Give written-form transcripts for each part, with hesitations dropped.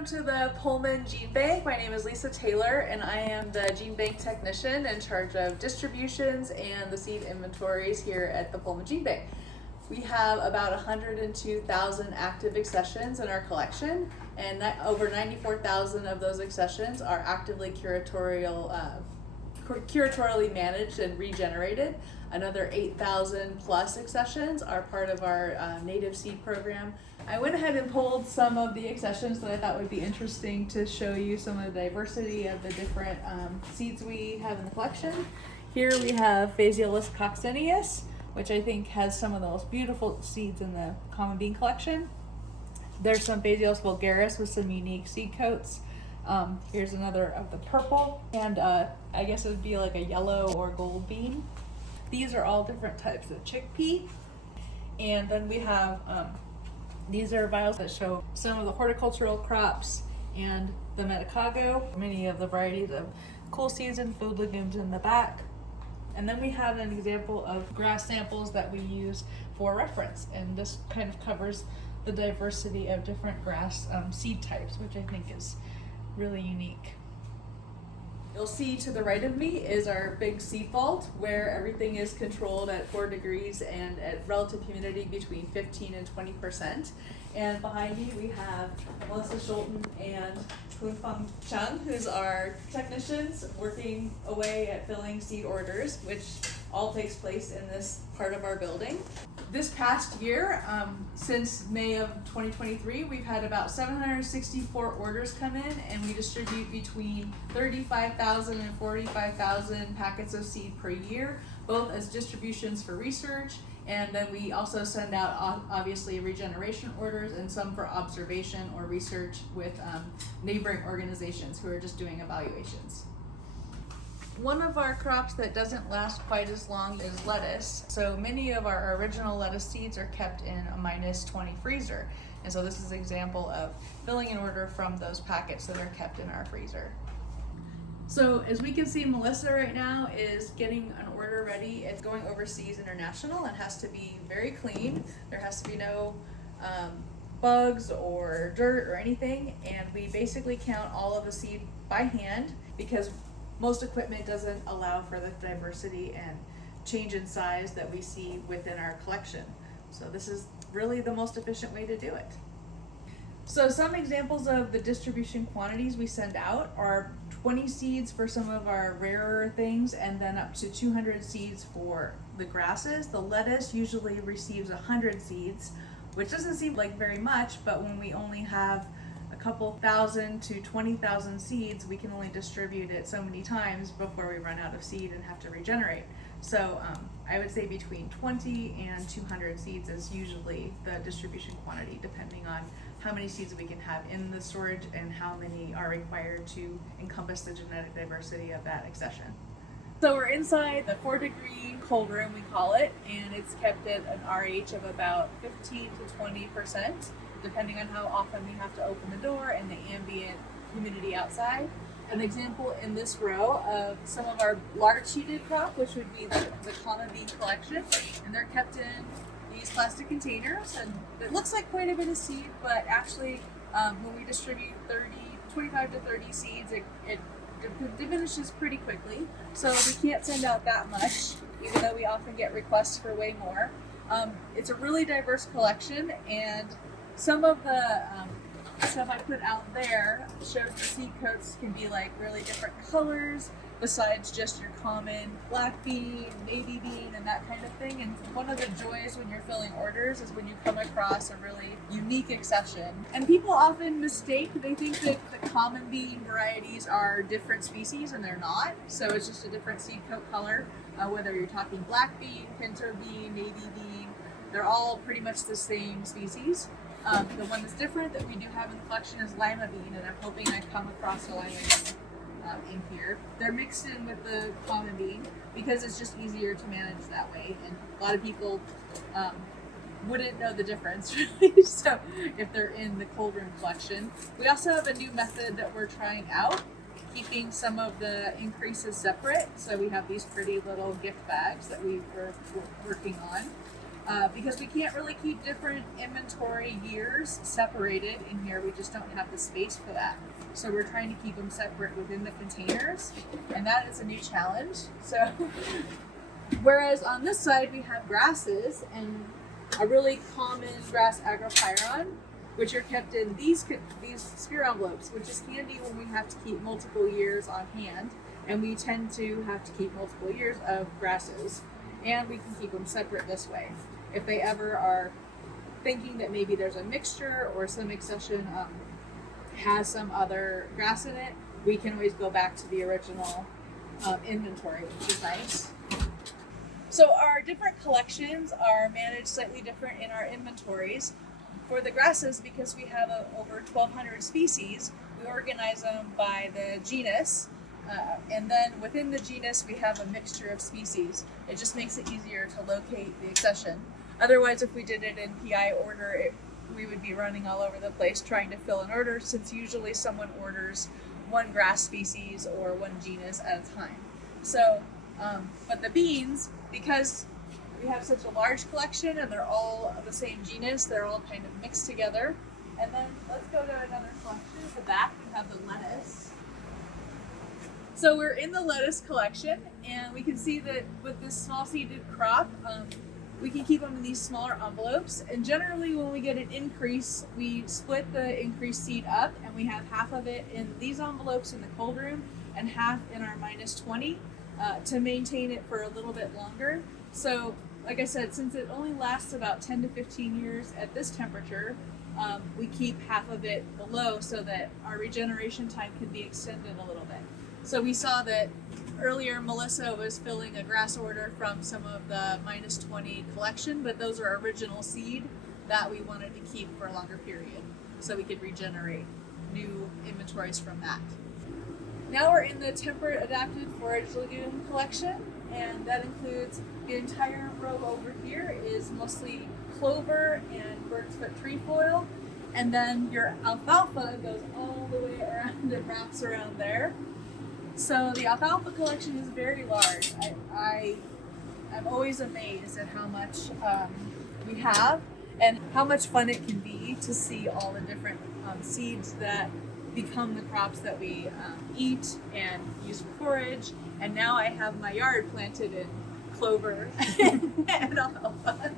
Welcome to the Pullman Gene Bank. My name is Lisa Taylor and I am the Gene Bank technician in charge of distributions and the seed inventories here at the Pullman Gene Bank. We have about 102,000 active accessions in our collection, and over 94,000 of those accessions are actively curatorially managed and regenerated. Another 8,000 plus accessions are part of our native seed program. I went ahead and pulled some of the accessions that I thought would be interesting to show you some of the diversity of the different seeds we have in the collection. Here we have Phaseolus coccineus, which I think has some of the most beautiful seeds in the common bean collection. There's some Phaseolus vulgaris with some unique seed coats. Here's another of the purple, and I guess it would be like a yellow or gold bean. These are all different types of chickpea. And then we have, these are vials that show some of the horticultural crops and the Medicago, many of the varieties of cool seeds and food legumes in the back. And then we have an example of grass samples that we use for reference, and this kind of covers the diversity of different grass seed types, which I think is really unique. You'll see to the right of me is our big seed vault, where everything is controlled at 4 degrees and at relative humidity between 15 and 20%. And behind me we have Melissa Schulten and Kunfeng Chung, who's our technicians working away at filling seed orders, which all takes place in this part of our building. This past year, since May of 2023, we've had about 764 orders come in, and we distribute between 35,000 and 45,000 packets of seed per year, both as distributions for research, and then we also send out obviously regeneration orders and some for observation or research with neighboring organizations who are just doing evaluations. One of our crops that doesn't last quite as long is lettuce. So many of our original lettuce seeds are kept in a -20 freezer. And so this is an example of filling an order from those packets that are kept in our freezer. So as we can see, Melissa right now is getting an order ready. It's going overseas international and has to be very clean. There has to be no bugs or dirt or anything. And we basically count all of the seed by hand because most equipment doesn't allow for the diversity and change in size that we see within our collection. So this is really the most efficient way to do it. So some examples of the distribution quantities we send out are 20 seeds for some of our rarer things, and then up to 200 seeds for the grasses. The lettuce usually receives 100 seeds, which doesn't seem like very much, but when we only have a couple thousand to 20,000 seeds, we can only distribute it so many times before we run out of seed and have to regenerate. So I would say between 20 and 200 seeds is usually the distribution quantity, depending on how many seeds we can have in the storage and how many are required to encompass the genetic diversity of that accession. So we're inside the 4-degree cold room, we call it, and it's kept at an RH of about 15 to 20%, depending on how often we have to open the door and the ambient humidity outside. An example in this row of some of our large seeded crop, which would be the common bean collection, and they're kept in these plastic containers, and it looks like quite a bit of seed, but actually when we distribute 25 to 30 seeds, it diminishes pretty quickly, so we can't send out that much, even though we often get requests for way more. It's a really diverse collection, and some of the stuff I put out there shows the seed coats can be like really different colors besides just your common black bean, navy bean, and that kind of thing. And one of the joys when you're filling orders is when you come across a really unique accession. And people often mistake, they think that the common bean varieties are different species, and they're not. So it's just a different seed coat color, whether you're talking black bean, pinto bean, navy bean, they're all pretty much the same species. The one that's different that we do have in the collection is lima bean, and I'm hoping I come across a lima bean in here. They're mixed in with the common bean because it's just easier to manage that way, and a lot of people wouldn't know the difference really, so if they're in the cold room collection. We also have a new method that we're trying out, keeping some of the increases separate. So we have these pretty little gift bags that we're working on. because we can't really keep different inventory years separated in here. We just don't have the space for that. So we're trying to keep them separate within the containers, and that is a new challenge. So whereas on this side we have grasses and a really common grass agropyron, which are kept in these sphere envelopes, which is handy when we have to keep multiple years on hand, and we tend to have to keep multiple years of grasses, and we can keep them separate this way. If they ever are thinking that maybe there's a mixture or some accession has some other grass in it, we can always go back to the original inventory, which is nice. So our different collections are managed slightly different in our inventories. For the grasses, because we have over 1,200 species, we organize them by the genus, and then within the genus we have a mixture of species. It just makes it easier to locate the accession. Otherwise, if we did it in PI order, we would be running all over the place trying to fill an order, since usually someone orders one grass species or one genus at a time. So, but the beans, because we have such a large collection and they're all of the same genus, they're all kind of mixed together. And then let's go to another collection. At the back we have the lettuce. So we're in the lettuce collection, and we can see that with this small seeded crop, we can keep them in these smaller envelopes. And generally when we get an increase, we split the increased seed up, and we have half of it in these envelopes in the cold room and half in our -20 to maintain it for a little bit longer. So like I said, since it only lasts about 10 to 15 years at this temperature, we keep half of it below so that our regeneration time can be extended a little bit. So we saw that earlier Melissa was filling a grass order from some of the -20 collection, but those are original seed that we wanted to keep for a longer period so we could regenerate new inventories from that. Now we're in the temperate adapted forage legume collection, and that includes the entire row over here is mostly clover and bird's foot trefoil, and then your alfalfa goes all the way around, it wraps around there. So the alfalfa collection is very large. I'm always amazed at how much we have and how much fun it can be to see all the different seeds that become the crops that we eat and use for forage. And now I have my yard planted in clover and alfalfa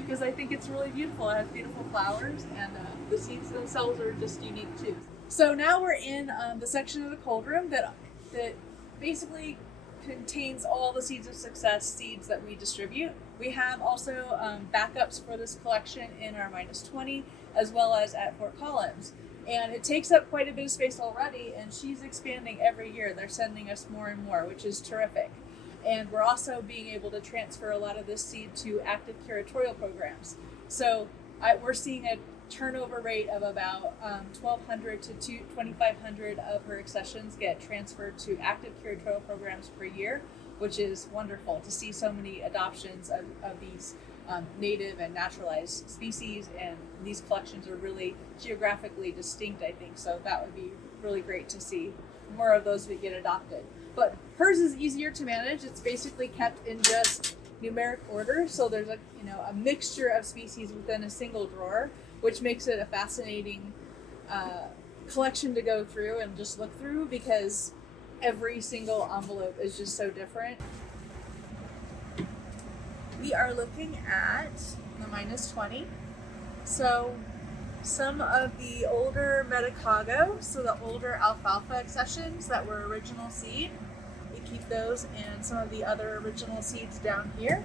because I think it's really beautiful. It has beautiful flowers, and the seeds themselves are just unique too. So now we're in the section of the cold room that basically contains all the seeds of success seeds that we distribute. We have also backups for this collection in our -20 as well as at Fort Collins. And it takes up quite a bit of space already, and she's expanding every year. They're sending us more and more, which is terrific. And we're also being able to transfer a lot of this seed to active curatorial programs. So we're seeing a turnover rate of about 1,200 to 2,500 of her accessions get transferred to active curatorial programs per year, which is wonderful to see so many adoptions of these native and naturalized species, and these collections are really geographically distinct, I think, so that would be really great to see more of those we get adopted. But hers is easier to manage. It's basically kept in just numeric order, so there's a mixture of species within a single drawer, which makes it a fascinating collection to go through and just look through, because every single envelope is just so different. We are looking at the -20. So some of the older Medicago, so the older alfalfa accessions that were original seed, we keep those, and some of the other original seeds down here.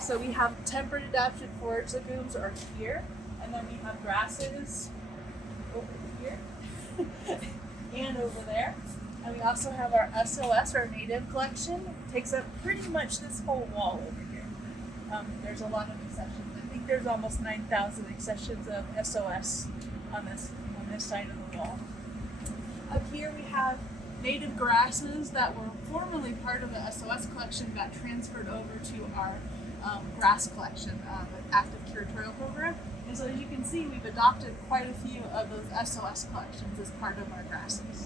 So we have temperate adapted forage legumes are here, and then we have grasses over here and over there. And we also have our SOS, our native collection. It takes up pretty much this whole wall over here. There's a lot of accessions. I think there's almost 9,000 accessions of SOS on this side of the wall. Up here we have native grasses that were formerly part of the SOS collection, got transferred over to our grass collection, the active curatorial program. And so as you can see, we've adopted quite a few of those SOS collections as part of our grasses.